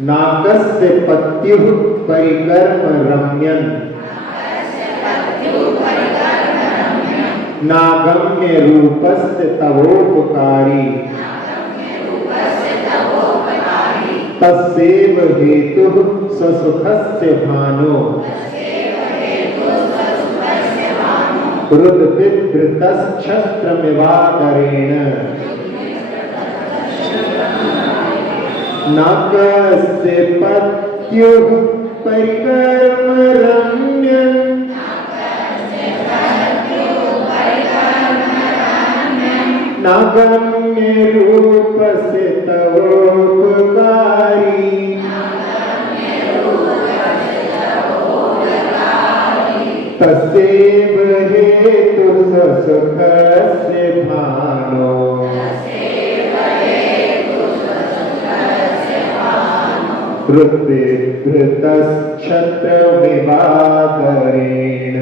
नाकस्य पत्युः परिकर्म रम्यं नागम्य रूपस्य तवोपकारी तस्यैव हेतुः ससुखस्य भानो हृद्विभृतश्छत्रमिवादरेण नाकस्य पत्युः परिकर्म रम्यं नागम्य रूपस्य तवोपकारी तस्यैव हेतुः ससुखस्य भानो हृद्विभृतश्छत्रमिवादरेण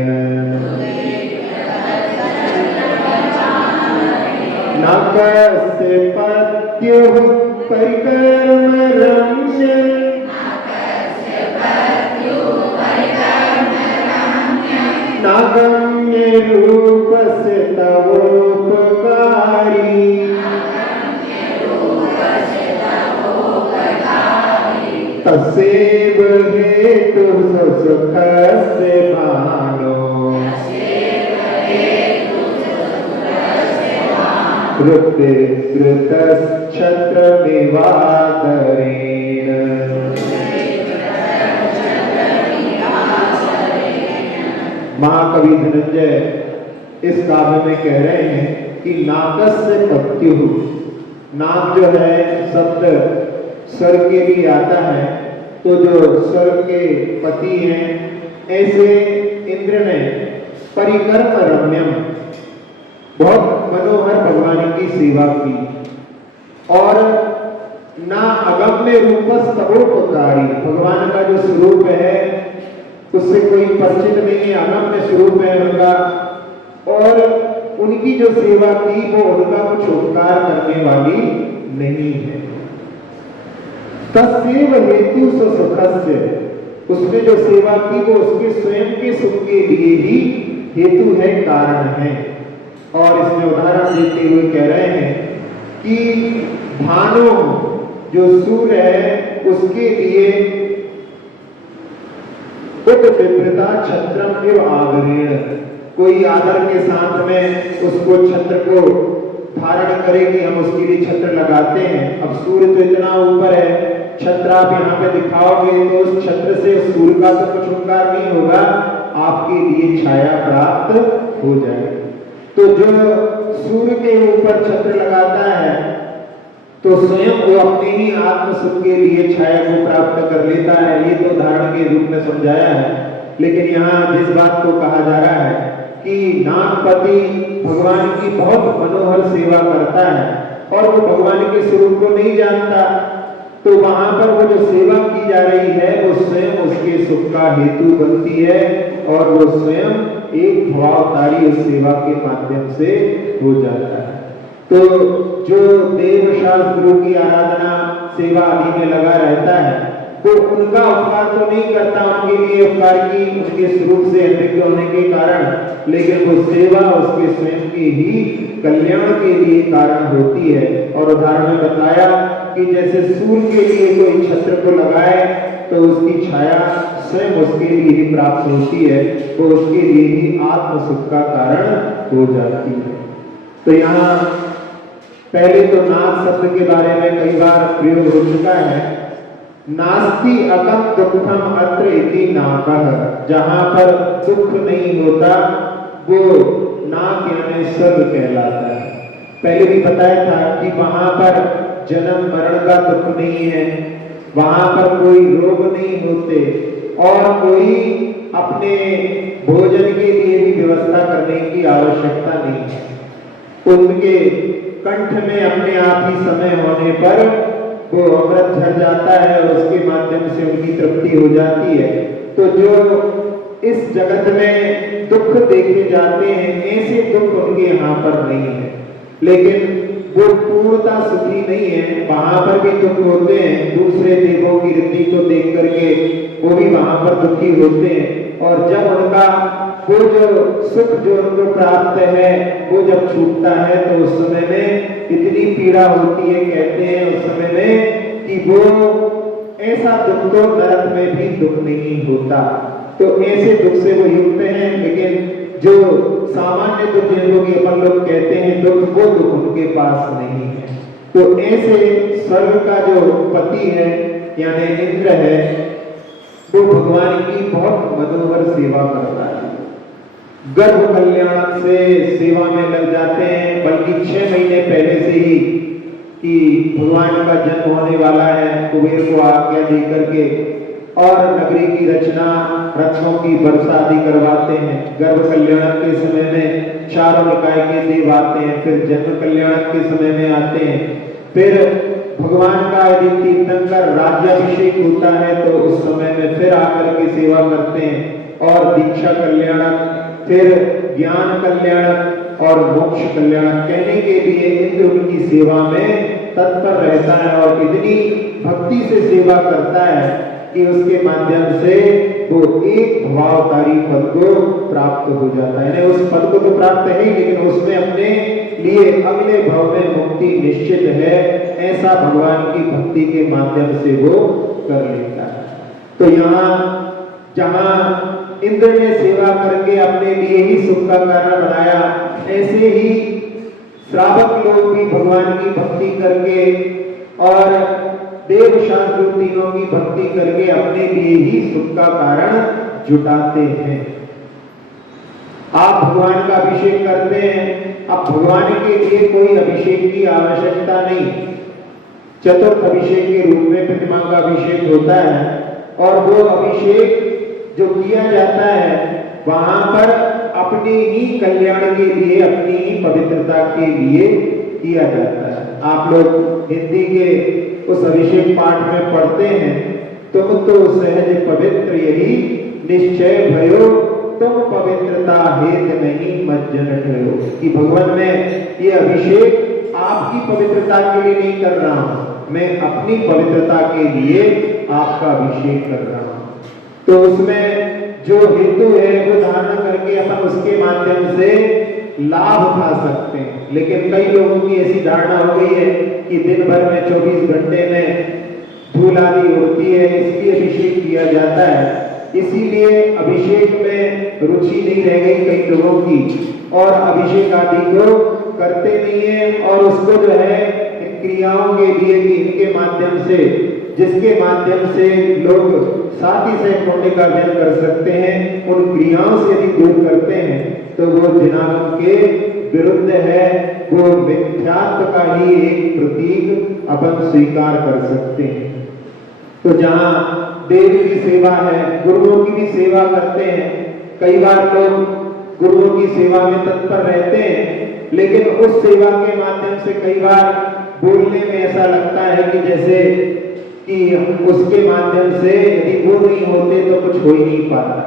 नाकस्य पत्युः परिकर्म रम्यं नागम्य रूपस्य तवोपकारी तस्यैव हेतुः ससुखस्य भानो हृद्विभृतश्छत्रमिवादरेण महाकवि धनंजय इस काव्य में कह रहे हैं कि नाकस्य पत्युः, नाक जो है शब्द स्वर्ग के लिए आता है, तो जो स्वर्ग के पति हैं ऐसे इंद्र ने परिकर्म रम्यम बहुत मनोहर भगवान की सेवा की और ना अगम्य रूपस तवोपकारी, भगवान का जो स्वरूप है उससे कोई परिचित नहीं है, अगम्य स्वरूप है उनका, और उनकी जो सेवा की वो उनका कुछ उपकार करने वाली नहीं है। तस्यैव हेतु ससुखस्य, उसने जो सेवा की वो उसके स्वयं के सुख के लिए ही हेतु है, कारण है। और इसमें उदाहरण देते हुए कह रहे हैं कि भानो जो सूर्य है उसके लिए उत्विभृता छत्रम एव आदरेण, कोई आदर के साथ में उसको छत्र को धारण करे कि हम उसके लिए छत्र लगाते हैं। अब सूर्य तो इतना ऊपर है, छत्र आप यहाँ पे दिखाओगे तो उस छत्र से सूर्य का तो कुछ उपकार नहीं होगा, आपके लिए छाया प्राप्त हो जाएगी। तो जो सूर्य के ऊपर छत्र लगाता है तो स्वयं वो अपने ही आत्म सुख के लिए छाया को प्राप्त कर लेता है। ये तो उदाहरण के रूप में समझाया है, लेकिन यहाँ जिस बात को कहा जा रहा है कि नागपति भगवान की बहुत मनोहर सेवा करता है और वो भगवान के स्वरूप को नहीं जानता, तो वहां पर वो जो सेवा की जा रही है वो स्वयं उसके सुख का हेतु बनती है और वो स्वयं एक भावावतारी उस सेवा के माध्यम से हो जाता है। तो जो देव शास्त्रों की आराधना सेवा आदि में लगा रहता है वो उनका उपकार तो नहीं करता, उनके लिए उपकार की उनके स्वरूप से अभिज्ञ होने के कारण, लेकिन वो सेवा उसके स्वयं के ही कल्याण के लिए कारण होती है। और उदाहरण में बताया कि जैसे सूर्य के लिए कोई छत्र को लगाए तो उसकी छाया स्वयं उसके लिए ही प्राप्त होती है, वो उसके लिए ही आत्म सुख का कारण हो जाती है। तो यहाँ पहले तो नाग शब्द के बारे में कई बार प्रयोग हो चुका है। नास्ति अकम दुखम अत्र इति नाकः, जहां पर दुख नहीं होता वो नाक यानी स्वर्ग कहलाता है। पहले भी बताया था कि वहां पर जन्म मरण का दुख नहीं है, वहां पर कोई रोग नहीं होते और कोई अपने भोजन के लिए भी व्यवस्था करने की आवश्यकता नहीं है। उनके कंठ में अपने आप ही समय होने पर वो अमृत झर जाता है और उसके माध्यम से उनकी तृप्ति हो जाती है। तो जो इस जगत में दुख देखे जाते हैं ऐसे दुख उनके यहाँ पर नहीं है, लेकिन वो पूर्णता सुखी नहीं है, वहां पर भी दुख होते हैं। दूसरे देवों की रीति को देख करके वो भी वहां पर दुखी होते हैं। और जब उनका वो जो सुख जो उनको प्राप्त है वो जब छूटता है तो उस समय में इतनी पीड़ा होती है, कहते हैं उस समय में कि वो ऐसा दुख तो नरक में भी दुख नहीं होता। तो ऐसे दुख से वो युक्त हैं। लेकिन जो सामान्य दुख जिनको कि अपन लोग कहते हैं दुख, वो दुख उनके पास नहीं है। तो ऐसे स्वर्ग का जो पति है यानी इंद्र है, वो भगवान की बहुत मनोहर सेवा करता है। गर्भ कल्याण से सेवा में लग जाते हैं, बल्कि 6 महीने पहले से ही कि भगवान का जन्म होने वाला है, कुबेर को आज्ञा दे करके और नगरी की रचना, रत्नों की वर्षा आदि करवाते हैं। गर्भ कल्याण के समय में चारों निकाय के देव आते हैं, फिर जन्म कल्याण के समय में आते हैं। फिर भगवान का यदि तीर्थंकर राज्याभिषेक होता है तो उस समय में फिर आकर के सेवा करते हैं। और दीक्षा कल्याण, फिर ज्ञान कल्याण और मोक्ष कल्याण कहने के लिए इंद्र उनकी सेवा में तत्पर रहता है और इतनी भक्ति से सेवा करता है कि उसके माध्यम से वो एक भवावतारी पद को प्राप्त हो जाता है। उस पद को तो प्राप्त है, लेकिन उसमें अपने लिए अगले भव में मुक्ति निश्चित है, ऐसा भगवान की भक्ति के माध्यम से वो कर लेता है। तो यहाँ जहाँ इंद्र ने सेवा करके अपने लिए ही सुख का कारण बनाया, ऐसे ही श्रावक लोग भी भगवान की भक्ति करके और देव शास्त्र तीनों की भक्ति करके अपने लिए ही सुख का कारण जुटाते हैं। आप भगवान का अभिषेक करते हैं, अब भगवान के लिए कोई अभिषेक की आवश्यकता नहीं। चतुर्थ अभिषेक के रूप में प्रतिमा का अभिषेक होता है और वो अभिषेक जो किया जाता है वहां पर अपने ही कल्याण के लिए, अपनी ही पवित्रता के लिए किया जाता है। आप लोग हिंदी के उस अभिषेक पाठ में पढ़ते हैं, तुम तो सहज पवित्र यही निश्चय भयो, तुम पवित्रता हेत नहीं मज्जन ठहरो। कि भगवान में ये अभिषेक आपकी पवित्रता के लिए नहीं कर रहा हूं, मैं अपनी पवित्रता के लिए आपका अभिषेक कर रहा हूं। तो उसमें जो हेतु है वो धारण करके अपन उसके माध्यम से लाभ उठा सकते हैं। लेकिन कई लोगों की ऐसी धारणा हो गई है कि दिन भर में 24 घंटे में धूल आदि उड़ती है, इसलिए अभिषेक किया जाता है। इसीलिए अभिषेक में रुचि नहीं रह गई कई लोगों की और अभिषेक आदि को करते नहीं है। और उसको जो है क्रियाओं के लिए भी इनके माध्यम से, जिसके माध्यम से लोग साथ ही से पुण्य का अर्जन कर सकते हैं, उन क्रियाओं से भी दूर करते हैं तो वो जिनागम के विरुद्ध है। वो मिथ्यात्व का ही एक प्रतीक अपन स्वीकार कर सकते हैं। तो जहां देव की सेवा है, गुरुओं की भी सेवा करते हैं। कई बार लोग गुरुओं की सेवा में तत्पर रहते हैं, लेकिन उस सेवा के माध्यम से कई बार बोलने में ऐसा लगता है कि जैसे कि उसके माध्यम से यदि वो नहीं होते तो कुछ हो ही नहीं पाता।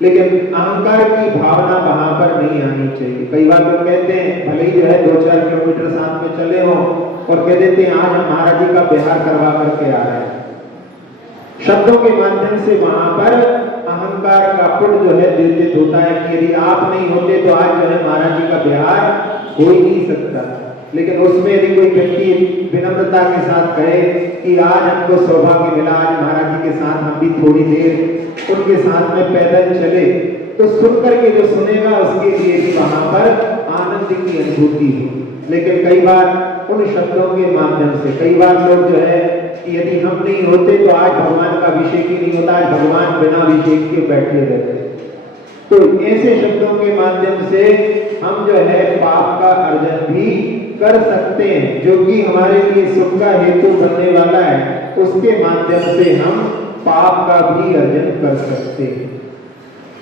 लेकिन अहंकार की भावना वहां पर नहीं आनी चाहिए। कई बार लोग कहते हैं, भले ही जो है 2-4 किलोमीटर साथ में चले हो और कह देते हैं आज हम महाराज जी का बिहार करवा करके आ रहे हैं। शब्दों के माध्यम से वहां पर अहंकार का पुट जो है निर्जित होता है कि यदि आप नहीं होते तो आज जो है महाराज जी का बिहार हो ही नहीं सकता। लेकिन उसमें यदि कोई व्यक्ति विनम्रता के साथ कहे कि आज हमको सौभाग्य मिला, आज महाराज जी के साथ हम भी थोड़ी देर उनके साथ में पैदल चले, तो सुनकर के जो सुनेगा उसके लिए भी वहां पर आनंद की अनुभूति हो। लेकिन कई बार उन शब्दों के माध्यम से कई बार लोग जो है कि यदि हम नहीं होते तो आज भगवान का अभिषेक ही नहीं होता, आज भगवान बिना अभिषेक के बैठे रहते। तो ऐसे शब्दों के माध्यम से हम जो है पाप का अर्जन भी कर सकते हैं, जो कि हमारे लिए सुख का हेतु बनने वाला है। उसके माध्यम से हम पाप का भी अर्जन कर सकते हैं।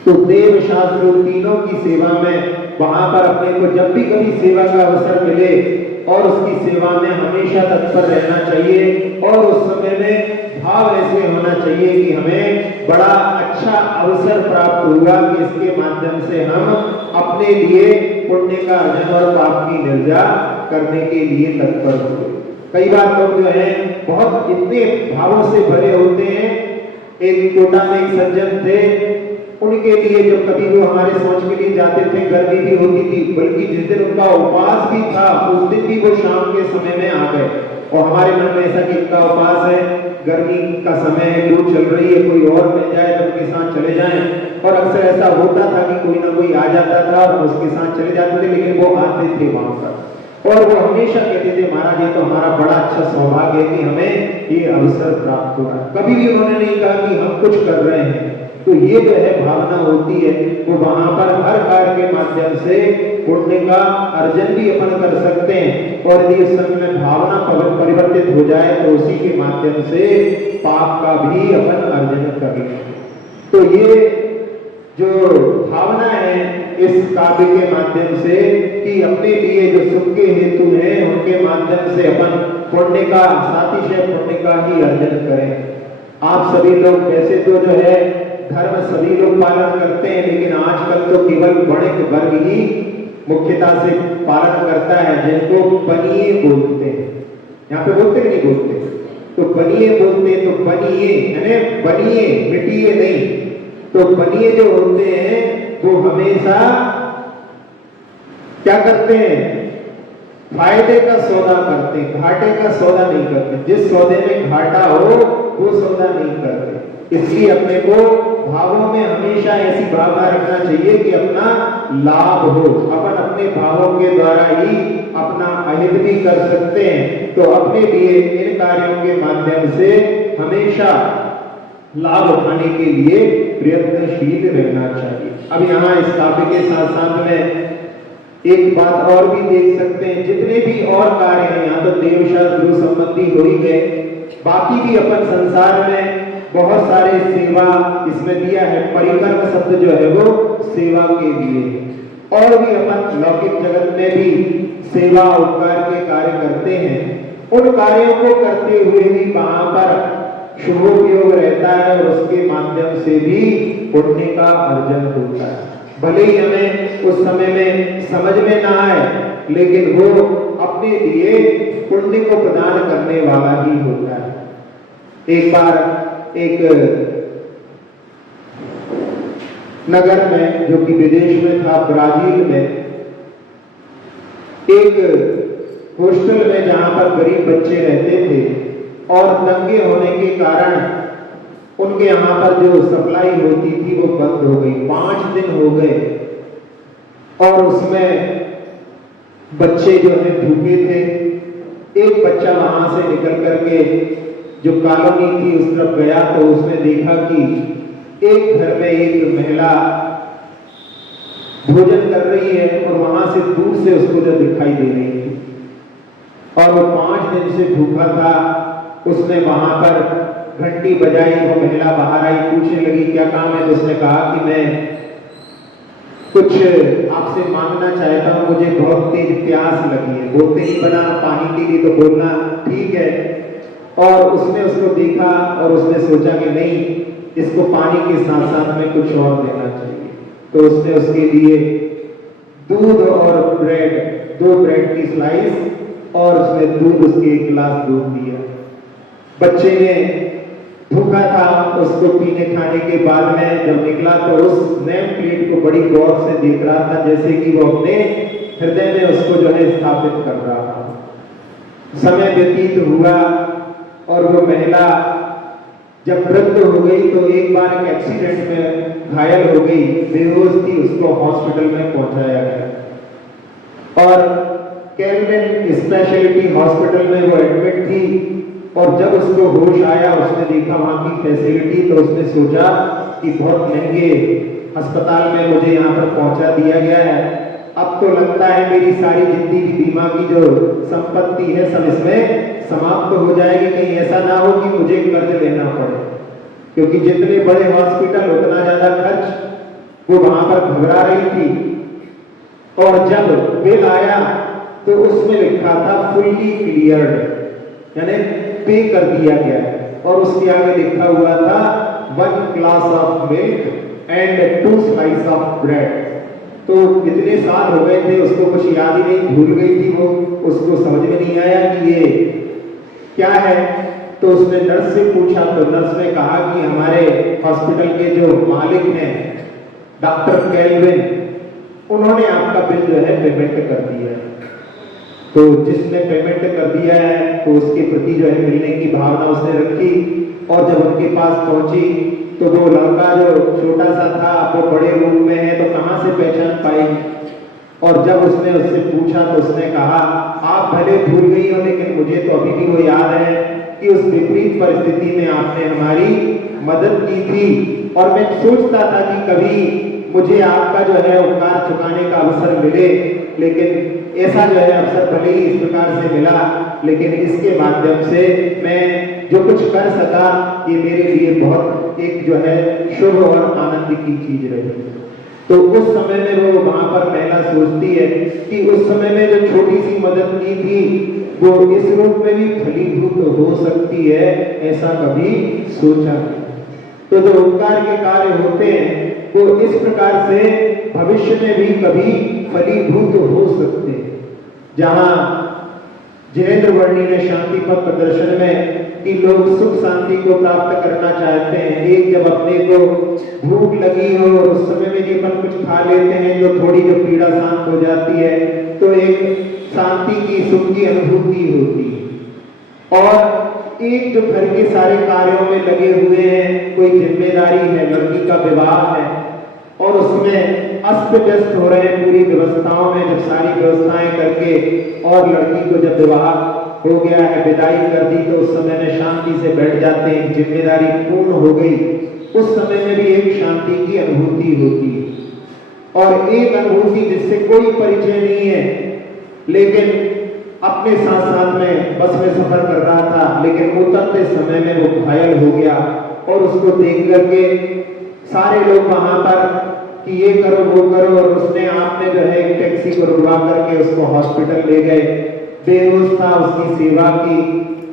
तो देव शास्त्र तीनों की सेवा में वहां पर अपने को जब भी कभी सेवा का अवसर मिले और उसकी सेवा में हमेशा तत्पर रहना चाहिए। और उस समय में भाव ऐसे होना चाहिए कि हमें बड़ा अच्छा अवसर प्राप्त हुआ कि इसके माध्यम से हम अपने लिए पुण्य का अर्जन और पाप की निर्जा करने के लिए तत्पर हुए। कई बार लोग जो है बहुत इतने भावों से भरे होते हैं। एक कोटा में एक सज्जन थे, उनके लिए जब कभी वो हमारे सोच के लिए जाते थे, गर्मी भी होती थी, बल्कि जिस दिन उनका उपवास भी था उस दिन भी वो शाम के समय में आ गए। और हमारे मन में ऐसा कि इनका उपवास है, गर्मी का समय है, लू चल रही है, कोई और मिल जाए तो उनके साथ चले जाएं। और अक्सर ऐसा होता था कि कोई ना कोई आ जाता था और उसके साथ चले जाते थे, लेकिन वो आते थे वहां पर। और वो हमेशा कहते थे, महाराज ये तो हमारा बड़ा अच्छा सौभाग्य है कि हमें ये अवसर प्राप्त हुआ। कभी भी उन्होंने नहीं कहा कि हम कुछ कर रहे हैं। तो ये जो है भावना होती है, वो वहां पर हर कार्य के माध्यम से पुण्य का अर्जन भी अपन कर सकते हैं। और यदि उस समय में भावना परिवर्तित हो जाए तो उसी के माध्यम से पाप का भी अपन अर्जन कर लेंगे। तो ये जो भावना है इस काव्य के माध्यम से कि अपने लिए जो सुख के हेतु हैं उनके माध्यम से अपन पुण्य का, सातिशय पुण्य का ही अर्जन करें। आप सभी लोग वैसे तो जो है धर्म सभी लोग पालन करते हैं, लेकिन आजकल तो केवल बड़े वर्ग ही मुख्यता से पालन करता है, जिनको बनिए बोलते हैं। यहाँ पे बोलते नहीं बोलते, तो बनिए बोलते हैं। तो बनिए यानी बनिए, मिटिए नहीं। तो बनिए जो होते हैं वो हमेशा क्या करते हैं, फायदे का सौदा करते हैं, घाटे का सौदा नहीं करते। जिस सौदे में घाटा हो वो सौदा नहीं करते। इसलिए अपने को भावों में हमेशा ऐसी भावना रखना चाहिए कि अपना लाभ हो। अपन अपने भावों के द्वारा ही अपना अहित भी कर सकते हैं। तो अपने लिए इन कार्यों के माध्यम से हमेशा लाभ उठाने के लिए प्रयत्नशील रहना चाहिए। अब यहाँ इस काव्य के साथ साथ में एक बात और भी देख सकते हैं, जितने भी और कार्य हैं, यहाँ तो देवशास्त्र गुरु संबंधी हो ही गए, बाकी भी अपन संसार में बहुत सारे सेवा इसमें दिया है। परिकर्म शब्द जो है वो सेवा के लिए, और भी अपन लौकिक जगत में भी सेवा उपकार के कार्य करते हैं। उन कार्यों को करते हुए भी वहां पर शुभोपयोग रहता है और उसके माध्यम से भी पुण्य का अर्जन होता है। भले ही हमें उस समय में समझ में ना आए, लेकिन वो अपने लिए पुण्य को प्रदान करने वाला ही होता है। एक बार एक नगर में, जो कि विदेश में था, ब्राजील में, एक हॉस्टल में जहां पर गरीब बच्चे रहते थे और दंगे होने के कारण उनके यहाँ पर जो सप्लाई होती थी वो बंद हो गई। 5 दिन हो गए और उसमें बच्चे जो है भूखे थे। एक बच्चा वहां से निकल करके जो कॉलोनी थी उस तरफ गया, तो उसने देखा कि एक घर में एक महिला भोजन कर रही है और वहां से दूर से उसको जो दिखाई दे रही थी, और वो 5 दिन से भूखा था। उसने वहां पर घंटी बजाई, वो महिला बाहर आई, पूछने लगी क्या काम है। तो उसने कहा कि मैं कुछ आपसे मांगना चाहता हूं, मुझे बहुत तेज प्यास लगी है। बोलते ही बना पानी के लिए, तो बोलना ठीक है। और उसने उसको देखा और उसने सोचा कि नहीं, इसको पानी के साथ साथ में कुछ और देना चाहिए। तो उसने उसके लिए दूध और ब्रेड, 2 ब्रेड की स्लाइस और उसने दूध, उसके 1 गिलास दूध दिया। बच्चे ने भूखा था, उसको पीने खाने के बाद में जब निकला तो उस नेम प्लेट को बड़ी गौर से देख रहा था, जैसे कि वो अपने हृदय में उसको जो है स्थापित कर रहा था। समय व्यतीत हुआ और वो महिला जब वृद्ध हो गई तो एक बार एक एक्सीडेंट में घायल हो गई, बेहोश थी, उसको हॉस्पिटल में पहुंचाया गया और कैरोलिन स्पेशलिटी हॉस्पिटल में वो एडमिट थी। और जब उसको होश आया, उसने देखा वहां की फैसिलिटी, तो उसने सोचा कि बहुत महंगे अस्पताल में मुझे यहाँ पर पहुंचा दिया गया है, अब तो लगता है मेरी सारी जिंदगी बीमा की जो संपत्ति है सब इसमें समाप्त हो जाएगी। कहीं ऐसा ना हो कि मुझे कर्ज लेना पड़े, क्योंकि जितने बड़े हॉस्पिटल उतना ज्यादा खर्च। वो वहां पर घबरा रही थी और जब बिल आया तो उसमें लिखा था फुल्ली क्लियर्ड, यानी पे कर दिया गया है। और उसके आगे लिखा हुआ था 1 glass of milk and 2 slice of bread. तो इतने साल हो गए थे, उसको कुछ याद ही नहीं, भूल गई थी वो, उसको समझ में नहीं आया कि ये क्या है। तो उसने नर्स से पूछा, तो नर्स ने कहा कि हमारे हॉस्पिटल के जो मालिक हैं डॉक्टर कैल्विन, उन्होंने आपका बिल जो है पेमेंट कर दिया है। तो जिसने पेमेंट कर दिया है तो उसके प्रति जो है मिलने की भावना उसने रखी, और जब उनके पास पहुंची तो वो लड़का जो छोटा सा था वो बड़े रूप में है, तो कहां से पहचान पाएगी। और जब उसने उससे पूछा तो उसने कहा, आप भले भूल गई हो लेकिन मुझे तो अभी भी वो याद है कि उस विपरीत परिस्थिति में आपने हमारी मदद की थी, और मैं सोचता था कि कभी मुझे आपका जो है उपकार चुकाने का अवसर मिले, लेकिन ऐसा जो है अवसर भले ही इस प्रकार से मिला, लेकिन इसके माध्यम से मैं जो कुछ कर सका ये मेरे लिए बहुत एक जो है शुभ और आनंद की चीज रही। तो उस समय में वो वहां पर महिला सोचती है कि उस समय में जो छोटी सी मदद की थी वो इस रूप में भी फलीभूत हो सकती है, ऐसा कभी सोचा नहीं। तो जो उपकार के कार्य होते हैं वो इस प्रकार से भविष्य में भी कभी फलीभूत हो सकते हैं। जहां जिनेंद्र वर्णी ने शांति पथ प्रदर्शन में कि लोग सुख शांति को प्राप्त करना चाहते हैं, एक जब अपने को भूख लगी हो और उस समय में जब अपन कुछ खा लेते हैं तो थोड़ी जो पीड़ा शांत हो जाती है, तो एक शांति की सुख की अनुभूति होती है। और एक जो घर के सारे कार्यों में लगे हुए हैं, कोई जिम्मेदारी है, लड़की का विवाह है और उसमें अस्त व्यस्त हो रहे हैं पूरी व्यवस्थाओं में, जब सारी व्यवस्थाएं करके और लड़की को जब विवाह हो गया है, विदाई कर दी, तो उस समय में शांति से बैठ जाते हैं, जिम्मेदारी पूर्ण हो गई, उस समय में भी एक शांति की अनुभूति होती है। और एक अनुभूति जिससे कोई परिचय नहीं है, लेकिन अपने साथ साथ में बस में सफर कर रहा था, लेकिन उतरते समय में वो घायल हो गया, और उसको देख करके सारे लोग वहां पर कि ये करो वो करो, और उसने आपने जो है एक टैक्सी को रुकवा करके उसको हॉस्पिटल ले गए, बेहोश था, उसकी सेवा की।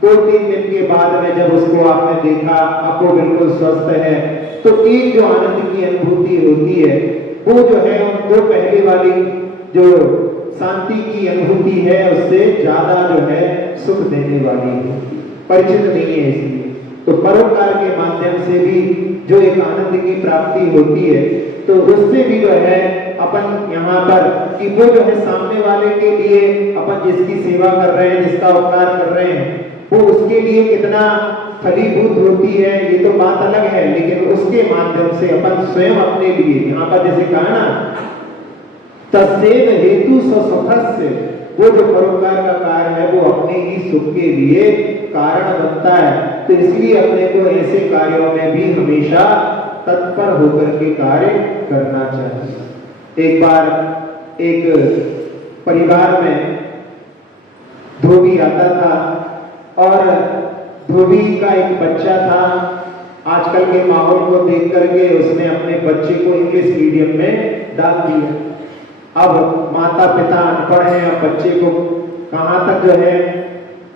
2-3 दिन के बाद में जब उसको आपने देखा, अब वो बिल्कुल स्वस्थ है, तो एक जो आनंद की अनुभूति होती है वो जो है दो पहले वाली जो शांति की अनुभूति है उससे ज्यादा जो है सुख देने वाली है, परिचित नहीं है। इसलिए तो परोपकार के माध्यम से भी जो एक आनंद की प्राप्ति होती है, तो उससे भी जो है अपन यहाँ पर कि वो जो है सामने वाले के लिए अपन जिसकी सेवा कर रहे हैं, जिसका उपकार कर रहे हैं, वो उसके लिए कितना फलीभूत होती है ये तो बात अलग है, लेकिन उसके माध्यम से अपन स्वयं अपने लिए, यहाँ पर जैसे कहा ना तस्सेव हेतु सुखस्य, वो जो परोपकार का कार्य है वो अपने ही सुख के लिए कारण बनता है। तो इसलिए अपने को ऐसे कार्यों में भी हमेशा तत्पर होकर के कार्य करना चाहिए। एक बार एक परिवार में धोबी आता था और धोबी का एक बच्चा था। आजकल के माहौल को देख करके उसने अपने बच्चे को इंग्लिश मीडियम में डाल दिया। अब माता पिता अनपढ़ हैं, अब बच्चे को कहाँ तक जो है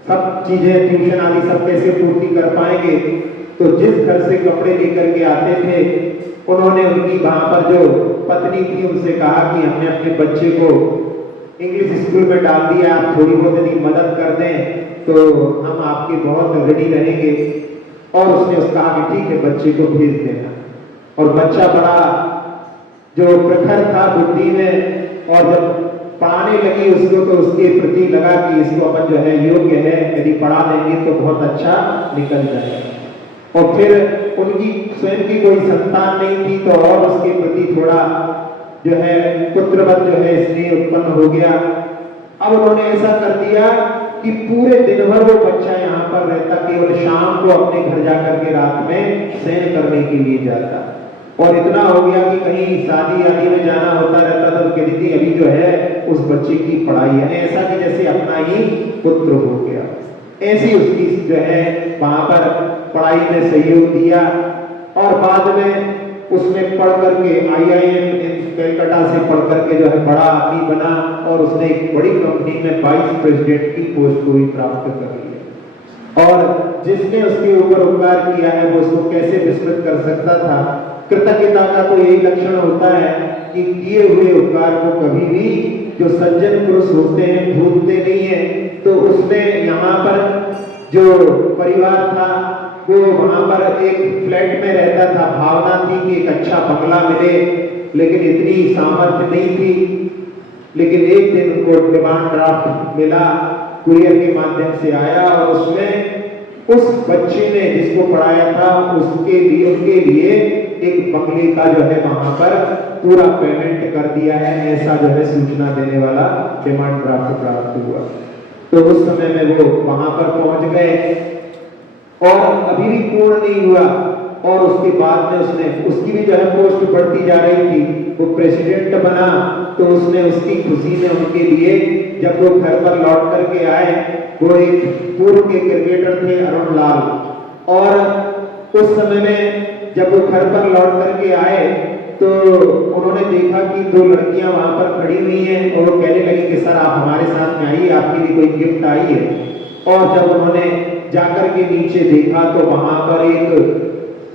सब चीजें ट्यूशन आदि सब कैसे पूर्ति कर पाएंगे। तो जिस घर से कपड़े लेकर के आते थे, उन्होंने उनकी वहां पर जो पत्नी थी उनसे कहा कि हमने अपने बच्चे को इंग्लिश स्कूल में डाल दिया, आप थोड़ी बहुत यदि मदद कर दें तो हम आपके बहुत ऋणी रहेंगे। और उसने उसका कहा कि ठीक है बच्चे को भेज देना। और बच्चा बड़ा जो प्रखर था बुद्धि में, और जब पढ़ाने लगी उसको तो उसके प्रति लगा कि इसको अपन जो है योग्य है, यदि पढ़ा देंगे तो बहुत अच्छा निकल जाएगा। और फिर उनकी स्वयं की कोई संतान नहीं थी, तो और उसके प्रति थोड़ा जो है पुत्रवत जो है स्नेह उत्पन्न हो गया। अब उन्होंने ऐसा कर दिया कि पूरे दिन भर वो बच्चा यहाँ पर रहता, केवल शाम को अपने घर जाकर के रात में शयन करने के लिए जाता। और इतना हो गया कि कहीं शादी आदि में जाना होता रहता था तो कहती थी अभी जो है उस बच्चे की पढ़ाई है, ऐसा कि जैसे अपना ही पुत्र हो गया। ऐसी उसकी जो है वहां पर पढ़ाई में सहयोग दिया, और बाद में उसने पढ़ करके IIM कलकत्ता से पढ़ करके जो है बड़ा आदमी बना, और उसने एक बड़ी कंपनी में वाइस प्रेसिडेंट की पोस्ट को भी प्राप्त कर ली। और जिसने उसके ऊपर उपकार किया है वो उसको कैसे विस्मृत कर सकता था। कृतज्ञता का तो यही लक्षण होता है कि किए हुए उपकार को कभी भी जो सज्जन पुरुष होते हैं भूलते नहीं है। तो उसने यहाँ पर जो परिवार था वो वहां पर एक फ्लैट में रहता था। भावना थी कि एक अच्छा बंगला मिले, लेकिन इतनी सामर्थ्य नहीं थी। लेकिन एक दिन उनको डिमांड ड्राफ्ट मिला, कुरियर के माध्यम से आया और उसमें उस बच्चे ने जिसको पढ़ाया था उसके लिए उनके लिए एक बंगले का जो है वहां पर पूरा पेमेंट कर दिया है, ऐसा जो है सूचना देने वाला डिमांड ड्राफ्ट प्राप्त हुआ। तो उस समय में वो वहां पर पहुंच गए और अभी भी पूर्ण नहीं हुआ। और उसके बाद में उसकी भी जो है पोस्ट बढ़ती जा रही थी, वो प्रेसिडेंट बना। तो उसने उसकी खुशी में उनके लिए जब वो घर पर लौट करके आए, वो एक पूर्व के क्रिकेटर थे अरुण लाल। और उस समय में जब वो घर पर लौट करके आए तो उन्होंने देखा कि दो लड़कियां वहां पर खड़ी हुई हैं और वो कहने लगी कि सर आप हमारे साथ में आइए, आपके लिए कोई गिफ्ट आई है। और जब उन्होंने जाकर के नीचे देखा तो वहां पर एक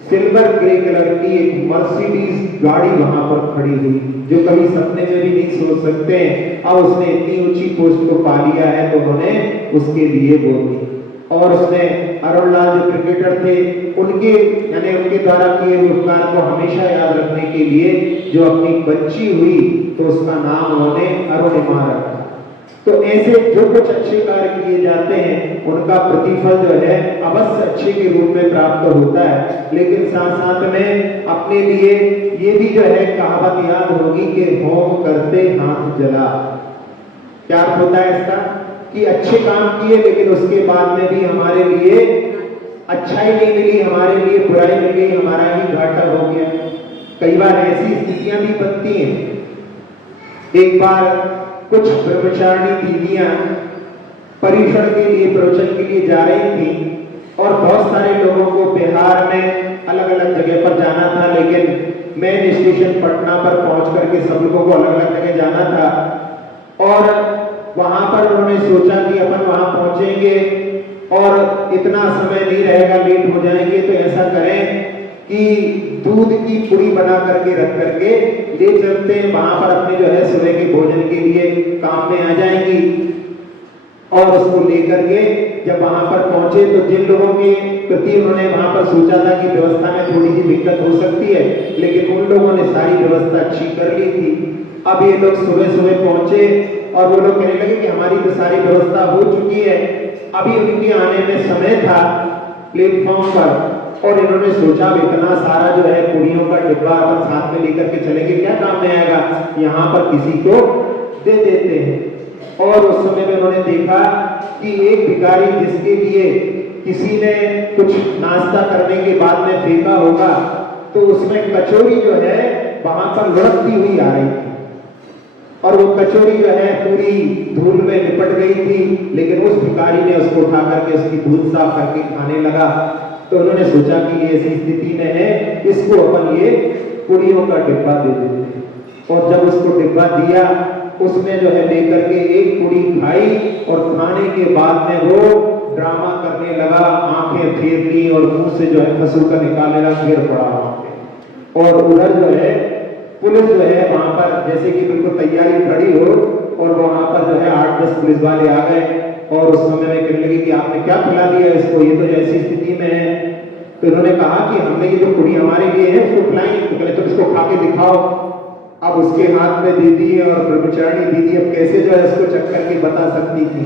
सिल्वर ग्रे कलर की एक मर्सिडीज गाड़ी वहां पर खड़ी हुई, जो कभी सपने में भी नहीं सोच सकते हैं। अब उसने इतनी ऊंची पोस्ट को पा लिया है तो उन्होंने उसके लिए वो दी। और उसने अरुण लाल जो क्रिकेटर थे उनके यानी उनके द्वारा किए हुए उपकार को हमेशा याद रखने के लिए जो अपनी बच्ची हुई तो उसका नाम उन्होंने अरुणिमा रखा। तो ऐसे जो कुछ अच्छे कार्य किए जाते हैं उनका प्रतिफल जो है अवश्य अच्छे के रूप में प्राप्त होता है। लेकिन साथ साथ में अपने लिए ये भी जो है कहावत याद होगी कि होम करते हाथ जला। क्या अर्थ होता है इसका? कि अच्छे काम किए लेकिन उसके बाद में भी हमारे लिए अच्छाई नहीं मिली, हमारे लिए बुराई मिल गई, हमारा ही घाटा हो गया। कई बार ऐसी स्थितियां भी बनती हैं। एक बार कुछ ब्रह्मचारिणी दीदियां परीक्षण के लिए प्रवचन के लिए जा रही थी और बहुत सारे लोगों को बिहार में अलग अलग जगह पर जाना था, लेकिन मेन स्टेशन पटना पर पहुंच करके सब लोगों को अलग अलग जगह जाना था। और वहां पर उन्होंने सोचा कि अपन वहां पहुंचेंगे और इतना समय नहीं रहेगा, लेट हो जाएंगे, तो ऐसा करें कि दूध की पूरी बना करके रख करके ले चलते हैं, वहां पर अपने जो है सुबह के भोजन के लिए काम में आ जाएंगी। और उसको लेकर के जब वहां पर पहुंचे तो जिन लोगों के प्रति उन्होंने वहां पर सोचा था कि व्यवस्था में थोड़ी सी दिक्कत हो सकती है, लेकिन उन लोगों ने सारी व्यवस्था अच्छी कर ली थी। अब ये लोग सुबह सुबह पहुंचे और वो लोग कहने लगे कि हमारी तो सारी व्यवस्था हो चुकी है, अभी उनके आने में समय था प्लेटफॉर्म पर। और इन्होंने सोचा इतना सारा जो है पूड़ियों का डिब्बा अपन साथ में लेकर के चलेंगे, क्या काम में आएगा, यहाँ पर किसी को दे देते हैं। और उस समय में उन्होंने देखा कि एक भिखारी जिसके लिए किसी ने कुछ नाश्ता करने के बाद में फेंका होगा, तो उसमें कचौरी जो है वहां पर लुढ़कती हुई आ रही थी और वो कचौरी जो है पूरी धूल में लिपट गई थी, लेकिन उस भिखारी ने उसको उठा करके उसकी धूल साफ करके खाने लगा। तो उन्होंने सोचा कि ये ऐसी स्थिति में है, इसको अपन ये पूड़ियों का डिब्बा दे देते। और जब उसको डिब्बा दिया, उसमें जो है लेकर के एक पूड़ी खाई और खाने के बाद में वो ड्रामा करने लगा, आंखें फेर ली और मुंह से जो है फसूल का निकालने लगा, गिर पड़ा वहां पे। और उधर जो है पुलिस जो है वहां पर जैसे कि बिल्कुल तैयारी खड़ी हो और वहां पर जो है 8-10 पुलिस वाले आ गए और उस समय में कहने लगे कि आपने क्या खिला दिया इसको, ये तो ऐसी स्थिति में है। तो इन्होंने कहा कि हमने ये जो पूड़ी हमारे लिए है उसको खिलाई, तो कहले तो इसको खा के दिखाओ। अब उसके हाथ में दीदी और ब्रह्मचारिणी दीदी अब कैसे जो है इसको चख करके बता सकती थी।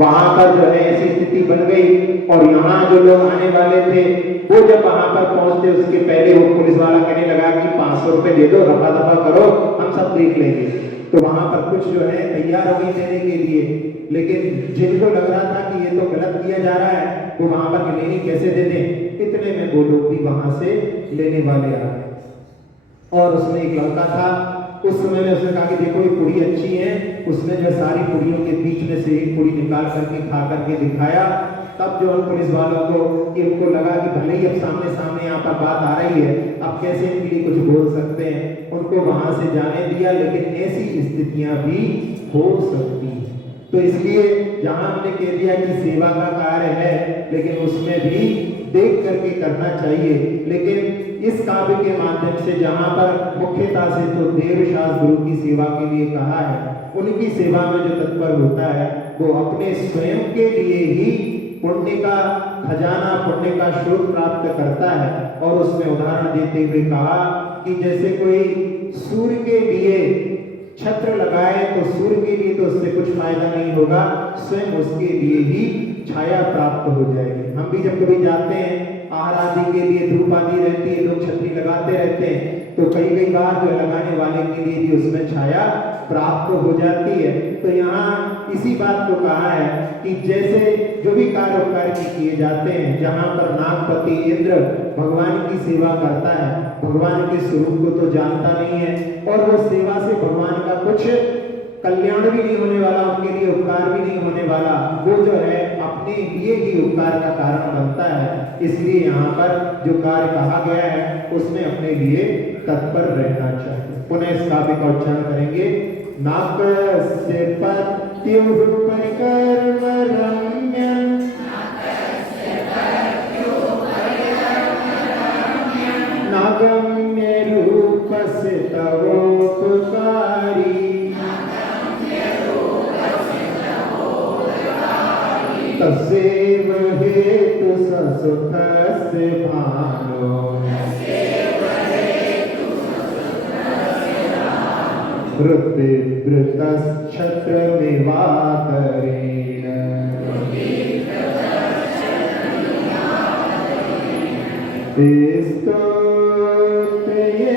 वहां पर जो है ऐसी स्थिति बन गई और यहाँ जो लोग आने वाले थे वो जब वहां पर पहुंचते उसके पहले वो पुलिस वाला कहने लगा कि 500 रुपए दे दो, रफा दफा करो, हम सब देख लेंगे। तो वहां पर कुछ जो है तैयार हो गई देने के लिए, लेकिन जिनको लग रहा था कि ये तो गलत किया जा रहा है वो वहां पर नहीं कैसे दे दें, इतने में वो लोग भी वहां से लेने वाले आ गए। और उसमें एक लड़का था, उस समय में उसने कहा कि देखो ये पूड़ी अच्छी है, उसने जो सारी पूड़ियों के बीच में से एक पूड़ी निकाल करके खा करके दिखाया। तब जो उन पुलिस वालों को इनको लगा कि भले ही अब सामने सामने यहाँ पर बात आ रही है, अब कैसे इनके लिए कुछ बोल सकते हैं, उनको वहां से जाने दिया। लेकिन ऐसी स्थितियां भी हो सकती हैं, तो इसलिए जहां हमने कह दिया कि सेवा का कार्य है, लेकिन उसमें भी देख करके करना चाहिए। लेकिन इस काव्य के माध्यम से जहाँ पर मुख्यता से तो देवशास गुरु की सेवा के लिए कहा है, उनकी सेवा में जो तत्पर होता है वो अपने स्वयं के लिए ही पुण्य का खजाना, पुण्य का स्रोत प्राप्त करता है। और उसमें उदाहरण देते हुए कहा कि जैसे कोई सूर्य के लिए छत्र लगाए तो सूर्य के लिए तो उससे कुछ फायदा नहीं होगा, स्वयं उसके लिए ही छाया प्राप्त हो जाएगी। हम भी जब कभी जाते हैं आहार आदि के लिए, धूप आदि रहती है, लोग छतरी लगाते रहते हैं, तो कई बार जो लगाने वाले के लिए भी उसमें छाया प्राप्त हो जाती है। तो यहाँ इसी बात को कहा है कि जैसे जो भी कार्य उपकार किए जाते हैं, जहाँ पर नागपति इंद्र भगवान की सेवा करता है, भगवान के स्वरूप को तो जानता नहीं है और वो सेवा से भगवान का कुछ कल्याण भी नहीं होने वाला, उनके लिए उपकार भी नहीं होने वाला, वो जो है अपने लिए ही उपकार का कारण बनता है। इसलिए यहाँ पर जो कार्य कहा गया है उसमें अपने लिए तत्पर रहना चाहिए। पुनः इस काव्य का उच्चारण करेंगे। नाक से पत्युः परिकर्म रम्य, नागम्य रूप से तवोपकारी, तस्यैव हेतु ससुखस्य भानो, वृत्तिवृतश्छत्रमिवातरेण, स्तोत्रये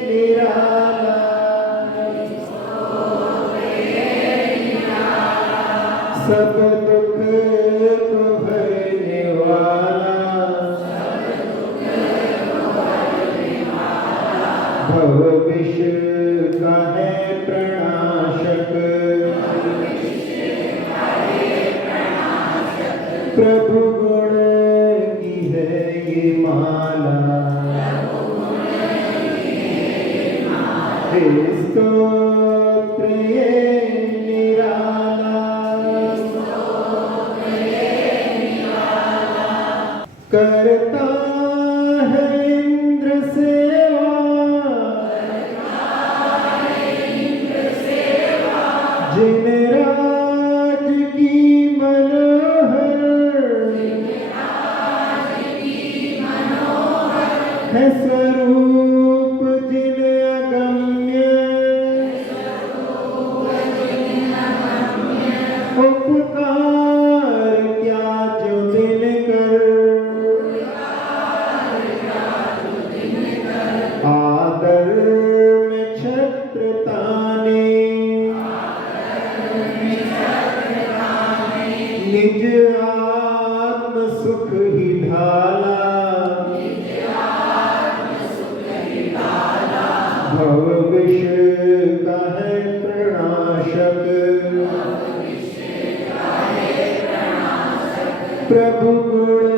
निराला, सब दुख को हरने वाला, भव विष का है प्रणाशक, प्रभु गुण की है ये माला, स्तोत्र ये निराला, करता है इंद्र सेवा, जिन राज की मनोहर, है स्वरूप जिन अगम्य, उपकार क्या जो दिन कर, आदर में छत्र ताने, निज आत्म सुख ही ढाला, भव विष का है प्रणाशक, प्रभु गुण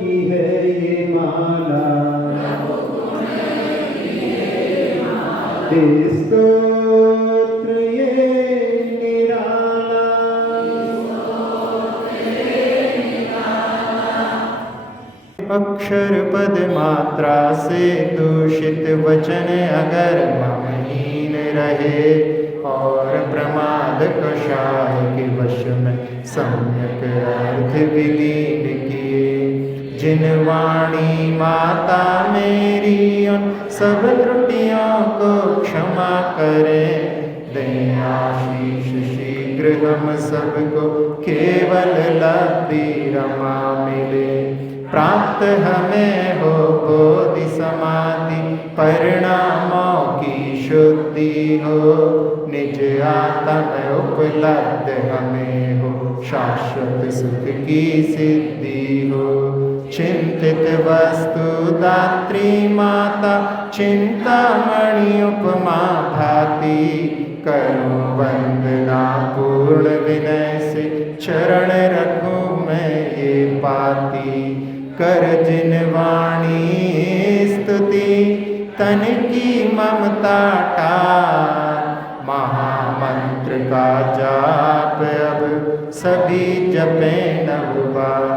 की है ये माला, स्तोत्र ये निराला। अक्षर पद मात्रा से दूषित वचन अगर ममहीन रहे, और प्रमाद कषाय के वश में सम्यक अर्थ विलीन किए, जिन वाणी माता मेरी उन सब त्रुटियों को क्षमा करे, दें आशीष शीघ्र हम सबको केवल लब्धि रमा मिले, प्राप्त हमें हो बोधि समाधि परिणामों की शुद्धि हो, निज आत्म उपलब्ध हमें हो शाश्वत सुख की सिद्धि हो, चिंतित वस्तु दात्री माता चिंतामणि उपमा भाती, करूं वंदना पूर्ण विनय से चरण रखूं मैं ये पाती, कर जिन वाणी स्तुति तन की ममता टार, महामंत्र का जाप अब सभी जपे नव बार,